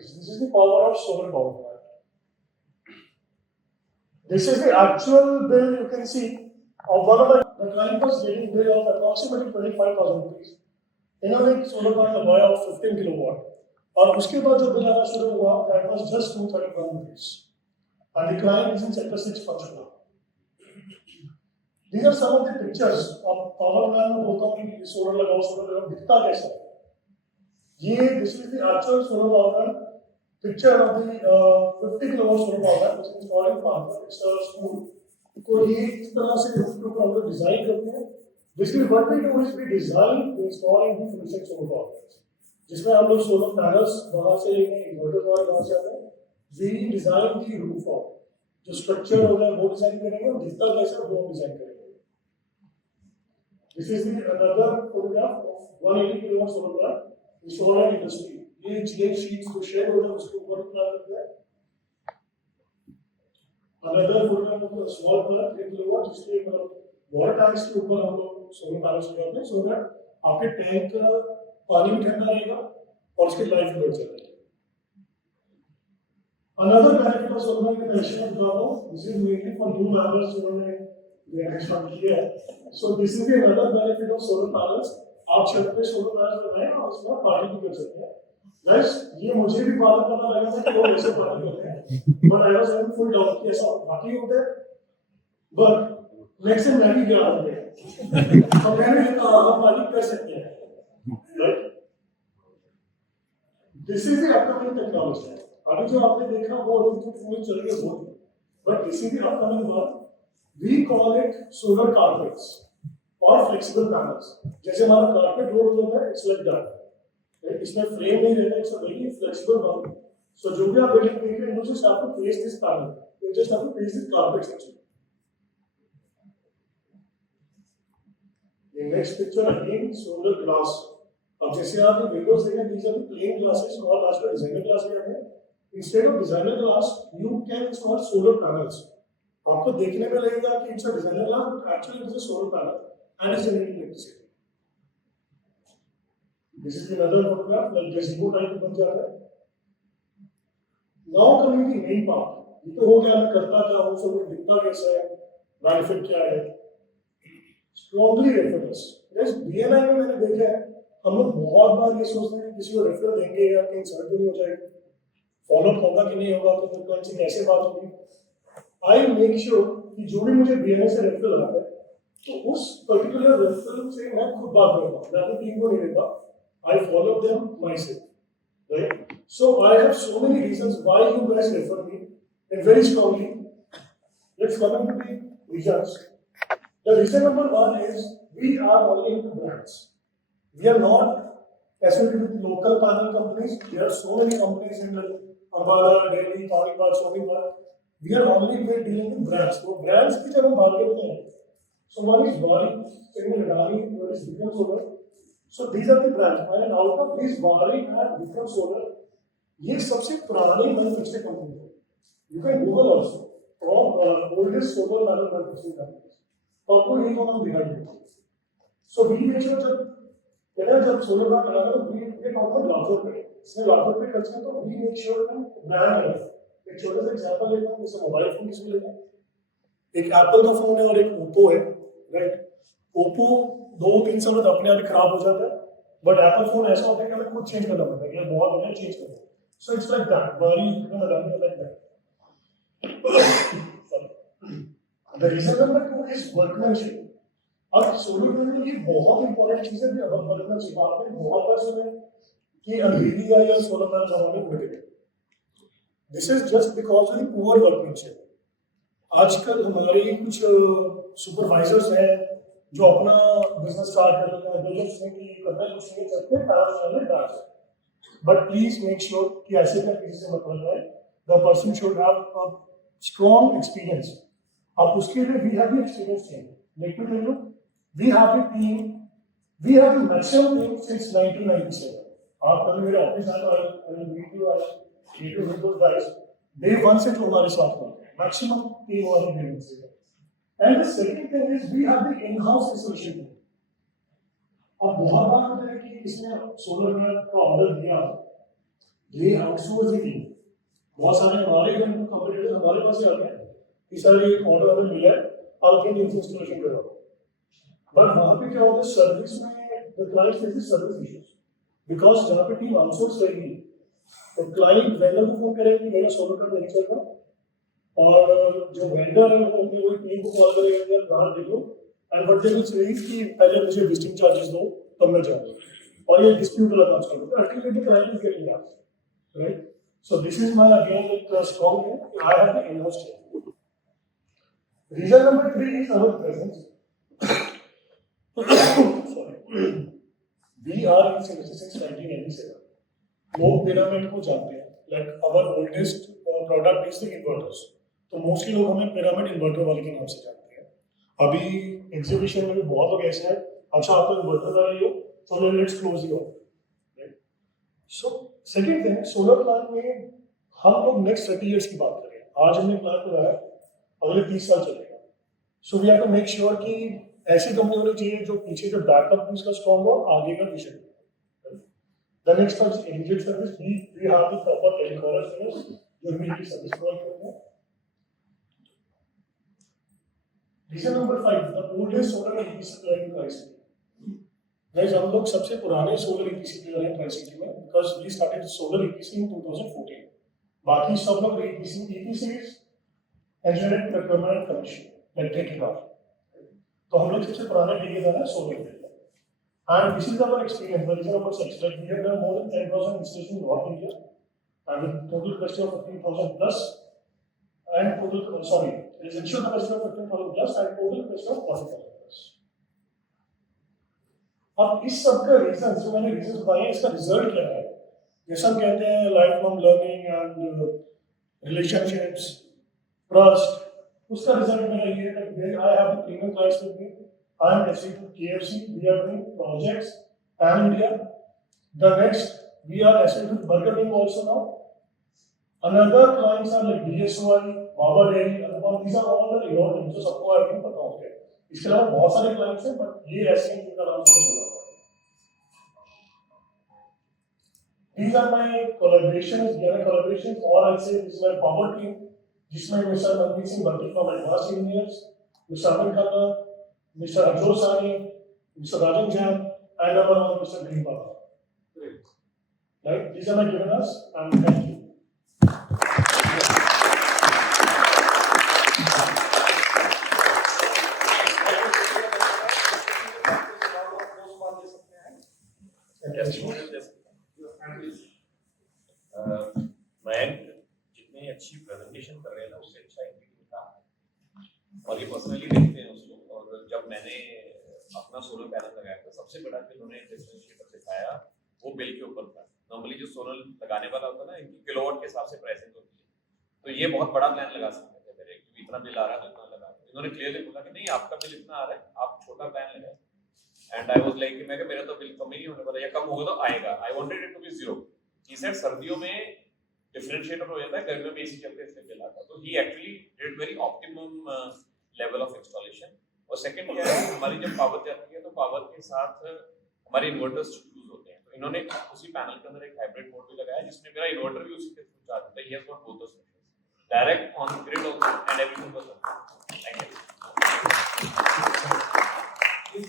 rupees. This is the power of solar power plant. This is the actual bill you can see of one of the client was getting bill of approximately 25,000 rupees. इन्होंने एक solar plant लगवाया of 15 kilowatt और उसके बाद जो bill आना शुरू हुआ that was just 231 rupees and the client is in sector 6 Panchkula. These are some of the pictures of power plant में बोलता हूँ कि सोलर लगाओ दिखता कैसा है ये this is the actual solar power plant picture of the 50 kilowatt solar power plant which is installed in Panchkula. It's a school. तो ये इस तरह से हम लोग डिजाइन करते हैं. Basically, what we do is we design, we install and we commission solar power plants. जिसमें हम लोग solar panels वहाँ से लेंगे, inverter power वहाँ से आते हैं. We design the roof of जो structure होगा वो डिजाइन करेंगे और दिखता कैसा वो डिजाइन करेंगे. This is the another photograph of 180 kilowatt solar plant installed in industry. ये GH sheets जो shed होगा उसके ऊपर प्लान करते हैं. Another photograph of a small plant 3 kilowatt जिसके वाटर टैंक्स के ऊपर हम लोग सोलर पैनल्स लगाते हैं सो दैट आपके टैंक का पानी भी ठंडा रहेगा और उसकी लाइफ बढ़ जाएगी. Another benefit of solar panel का मैं बताता हूँ. This is mainly for new members जिन्होंने ये एक्सप्लेन किया है. So this is the another benefit of solar panels. आप छत पे सोलर पैनल्स लगाएं और उसमें पार्टी भी कर सकते हैं. Guys, ये मुझे भी बाद में पता लगा था कि लोग ऐसे पार्टी करते हैं. But I was having full doubt कि ऐसा बाकी होता है. But नेक्स्ट टाइम मैं भी गया होंगे तो मैंने हम पार्टी कर सकते हैं. Right this is the upcoming technology. अभी जो आपने देखा वो अभी पूरी चल रही है but this is the upcoming one. We call it solar carpets और फ्लेक्सिबल पैनल्स. जैसे हमारा कारपेट रोड होता है इट्स लाइक दैट. इसमें फ्रेम नहीं रहता. It's a very flexible one. So जो भी आप बिल्डिंग देख रहे हैं you just have to face this panel. You just have to face this carpet section. The next picture again solar glass. अब जैसे आप विंडोज देखें these are the plain glasses और आजकल डिजाइनर ग्लास भी आते हैं. Instead of designer glass you can install solar panels. आपको देखने में लगेगा कि it's a designer glass but actually it's a solar panel and it's generating electricity. This is another photograph like gazebo type बन जाता है. Now coming to the main part. ये तो हो गया मैं करता क्या हूँ सब दिखता कैसा है बेनिफिट क्या है. Strongly reference. जैसे बीएनआई में मैंने देखा है हम लोग बहुत बार ये सोचते हैं कि किसी को रेफर देंगे या कहीं सर्च नहीं हो जाएगा फॉलोअप होगा कि नहीं होगा तो फिर कौन सी कैसे बात होगी. आई मेक श्योर कि जो भी मुझे बीएनआई से रेफर आता है तो उस पर्टिकुलर रेफर से मैं खुद बात करूंगा. मैं अपनी टीम को नहीं देता. I follow them myself. Right. So I have so many reasons why you guys refer me and very strongly. Let's come to the reasons. The reason number one is we are only into brands. We are not associated with local panel companies. There are so many companies in Ambala, Delhi, Panipat, Somipat. We are only dealing with brands. So brands की जब हम बात करते हैं, so one is Wari, second is Adani, third is Vikram Solar. So these are the brands. And out of these Wari and Vikram Solar, ये सबसे पुरानी manufacturing company है. You can Google also from oldest solar panel manufacturing companies. तो आपको यही column दिखाई देगा. So we make sure जब सोलर प्लांट लगाना तो वी ये कॉलम लाखों पे इसमें लाखों पे खर्च करते तो वी मेक श्योर हम ब्रांड है. एक छोटा सा एग्जांपल लेता हूं. जैसे मोबाइल फोन किसमें लेते हैं. एक एप्पल का फोन है और एक ओप्पो है. राइट. ओप्पो 2-3 साल बाद अपने आप ही खराब हो जाता है बट एप्पल फोन ऐसा होता है कि हमें खुद चेंज करना पड़ता है. ये बहुत बढ़िया चेंज करना है. So it's like that. Very like that. The reason number 2 is workmanship. अब सोलर पैनल की बहुत इंपॉर्टेंट चीज है कि अब वर्कमैनशिप. आपने बहुत बार सुना है कि अंग्रेजी या सोलर पैनल जमाने में मिलेगा. This is just because of the poor workmanship. आजकल हमारे कुछ सुपरवाइजर्स हैं जो अपना बिजनेस स्टार्ट कर रहे हैं. जो जिसमें कि करना कुछ नहीं करते पैनल चलाने डाल. बट प्लीज मेक श्योर कि ऐसे का किसी से मत करना है. The person should have a strong experience. अब उसके लिए we have the experience team. Let me tell you we have the team. We have the maximum team since 1997. आप कभी मेरे ऑफिस आए तो I will meet you. I meet you with those guys day 1 से जो हमारे साथ हैं. मैक्सिमम टीम वाली बिल्डिंग से. And the second thing is we have the in house installation team. अब बहुत बार होता है कि इसने सोलर पैनल का ऑर्डर दिया ये आउटसोर्स ही नहीं, बहुत सारे हमारे कंपटीटर्स हमारे पास ही आ गए कि सर ये ऑर्डर हमें मिला है, आप अपनी इंस्टॉलेशन करो। बट वहाँ पे क्या होता है, सर्विस में the client faces service issues, because जहाँ पे टीम आउटसोर्स रहेगी तो क्लाइंट वेंडर को फोन करेगा कि मेरा सोलर कार्ड नहीं चल रहा, और जो वेंडर है वो अपनी वही टीम को कॉल करेगा कि यार बाहर देखो, and what they will say is कि पहले मुझे विजिटिंग चार्जेस दो तब मैं जाऊंगा, और ये डिस्प्यूट वाला काम चल रहा है, ultimately client is getting that, right? So this is my again like strong thing. I have the in-house team. Reason number 3 is our presence. Sorry. We are in Singapore since 1997. लोग pyramid को जानते हैं. Like our oldest product is the inverters. तो mostly लोग हमें pyramid inverter वाले के नाम से जानते हैं. अभी एग्जीबिशन में भी बहुत लोग ऐसे हैं, अच्छा आप तो इन्वर्टर वाले हो, चलो let's close you of. So second thing, solar plant में हम लोग नेक्स्ट 30 इयर्स की बात करें. आज हमने प्लांट लगाया, अगले 30 साल चलेगा. So we have to make sure कि ऐसी कंपनी होनी चाहिए जो पीछे जो बैकअप उसका स्ट्रॉन्ग हो, आगे का vision. The next is immediate service. We have the proper telecaller service जो इमीडिएट सर्विस प्रोवाइड करते हैं. Reason number 5, the oldest solar EPC player in price. Guys हम लोग सबसे पुराने सोलर ईपीसी प्लेयर हैं ट्राई सिटी में, because we started solar EPC in 2014. बाकी सब लोग EPC engineering procurement commission like ठेकेदार. तो हम लोग सबसे पुराने ठेकेदार हैं सोलर के. And this is our experience. The reason of success that we have done more than 10,000 installation in north India and with total capacity of 15,000 plus and total sorry residential capacity of 15,000 plus and total capacity of 40,000 plus. अब इस सब का reason जो मैंने reason बताए हैं, इसका result क्या है? जैसा हम कहते हैं life long learning and relationships, trust, उसका रिजल्ट मेरा ये है कि I have the premium clients with me. I am SE to KFC. We are doing projects pan India. The next we are SE to Burger King also now. Another clients are like BSY, Baba Dairy, Anupam. These are all the innovative जो सबको I think पता होंगे. इसके अलावा बहुत सारे clients हैं, but ये ऐसे हैं जिनका नाम सुना होगा. These are my collaborations, DNI collaborations, or I'll say this is my power team, जिसमें Mr. Mandeep Singh working from advanced engineers, Mr. Amin Khanna, Mr. Ajol Sani, Mr. Rajan Jain, and our own Mr. Green Baba. Right? These are my givers, and thank you. Mayank जितनी अच्छी presentation कर रहे हैं ना, उससे अच्छा execute था. और ये पर्सनली देखते हैं उसको. और जब मैंने अपना सोलर पैनल लगाया था, सबसे बड़ा जो उन्होंने डिफरेंशिएटर दिखाया वो बिल के ऊपर था. नॉर्मली जो सोलर लगाने वाला होता है ना, इनकी किलोवाट के हिसाब से प्राइसिंग होती है. तो ये बहुत बड़ा प्लान लगा सकते थे मेरे, क्योंकि इतना बिल आ रहा है तो इतना लगा. इन्होंने क्लियरली बोला कि नहीं, आपका बिल इतना आ रहा है, आप छोटा प्लान लगाए. एंड आई वाज लाइक, मैं मेरा तो बिल कम ही नहीं होने वाला, या कम होगा तो आएगा. I wanted it to be zero. He said सर्दियों में डिफरेंशिएटर हो जाता है, गर्मियों में एसी चलते हैं, इसलिए बिल आता है. तो he actually did very optimum level of installation. और सेकंड क्या है, हमारी जब पावर जाती है तो पावर के साथ हमारे इन्वर्टर्स यूज होते हैं. तो इन्होंने उसी पैनल के अंदर एक हाइब्रिड मोड भी लगाया, जिसमें मेरा इन्वर्टर भी उसी के थ्रू चार्ज होता है. He has got both the solutions, direct on grid also and everything was okay. Thank you.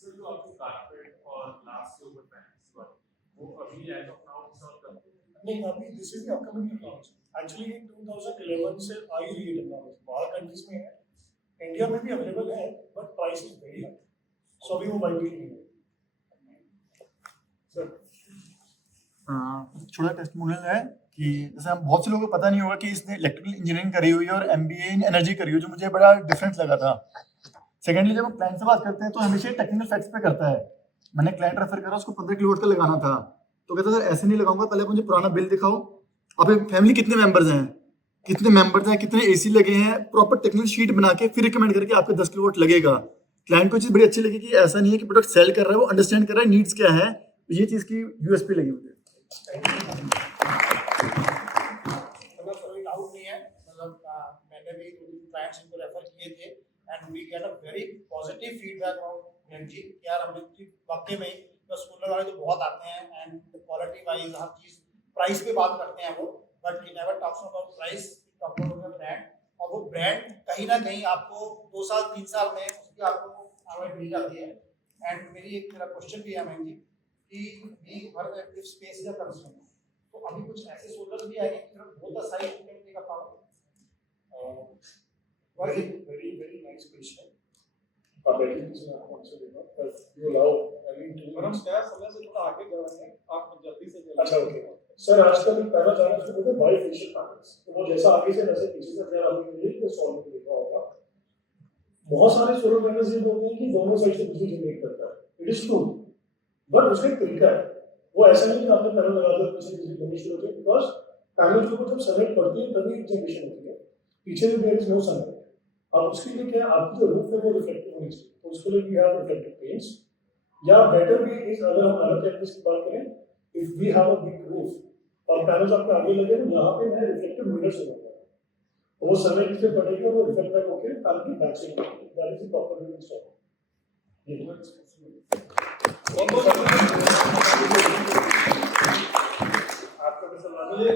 So you also started for last solar panels, but वो अभी as of now sell करते हैं. नहीं, अभी this is the upcoming technology. Actually 2011 से आई रही है technology. बाहर कंट्रीज में है, इंडिया में भी अवेलेबल है, but price is very high. So अभी वो वाइबल नहीं है. सर छोटा टेस्टिमोनियल है कि जैसे हम बहुत से लोगों को पता नहीं होगा कि इसने इलेक्ट्रिकल इंजीनियरिंग करी हुई है और एमबीए इन एनर्जी करी हुई है, जो मुझे बड़ा डिफरेंस लगा था. सेकेंडली, जब हम क्लाइंट से बात करते हैं तो हमेशा टेक्निकल फैक्ट्स पे करता है. मैंने क्लाइंट रेफर करा, उसको 15 किलोवाट का लगाना था, तो कहता सर ऐसे नहीं लगाऊंगा, पहले मुझे पुराना बिल दिखाओ, आपके फैमिली कितने मेंबर्स हैं, कितने एसी लगे हैं, प्रॉपर टेक्निकल शीट बना के फिर रिकमेंड करके आपके 10 किलोवाट लगेगा. क्लाइंट को चीज़ बड़ी अच्छी लगी कि ऐसा नहीं है कि प्रोडक्ट सेल कर रहा है, वो अंडरस्टैंड कर रहा है नीड्स क्या है. ये चीज़ की यूएसपी लगी मुझे. कोई डाउट नहीं है. मतलब मैंने भी क्लाइंट्स इनको रेफर किए थे and we get a very positive feedback from एनजी. यार हम वाकई में सोलर वाले तो बहुत आते हैं and the quality quality wise हर चीज प्राइस पे बात करते हैं वो, but he never talks about price, talk about brand. और वो ब्रांड कहीं ना कहीं आपको 2 साल 3 साल में उसकी आपको आवाज मिल जाती है। एंड मेरा क्वेश्चन भी है मैम जी कि वी हर एक्टिव स्पेस या कंसर्न, तो अभी कुछ ऐसे सोलर भी आए हैं बहुत the size you can take a power. Very, very, very nice question. आप बैठिए, इसमें आपको आंसर देगा, पर you allow, I mean, 2 और हम minutes. क्या समय से थोड़ा आगे बढ़ रहे हैं, आप जल्दी से अच्छा, ओके। सर, आजकल पहला जाना शुरू होता है बाइफेशियल पैनल्स। तो वो जैसा आगे से वैसे पीछे से अगर आपने मिली तो सॉल्व में देखा होगा। बहुत सारे सोलर पैनल्स ये बोलते हैं कि दोनों साइड से बिजली जनरेट करता है। इट इज ट्रू, बट उसका एक तरीका है। वो ऐसा नहीं कि आपने पैनल लगा दिया पीछे बिजली बननी शुरू हो जाए, बिकॉज पैनल के ऊपर जब सनलाइट पड़ती है तभी जनरेशन होती है, पीछे भी देयर इज नो सनलाइट। अब उसके लिए क्या है, आपकी जो रूफ है वो रिफ्लेक्टिव होनी चाहिए, तो उसके लिए वी हैव रिफ्लेक्टिव पेंट्स, या बेटर वे इज अगर हम अलग कैंपस की बात करें, if we have a big roof और पैनल्स आपके आगे लगे तो यहाँ पे मैं रिफ्लेक्टिव मिरर्स लगाऊंगा, वो सनलाइट से पड़ेगा, वो रिफ्लेक्ट बैक होकर पैनल की बैक साइड में, that is the proper way to stop. आपका भी सवाल है?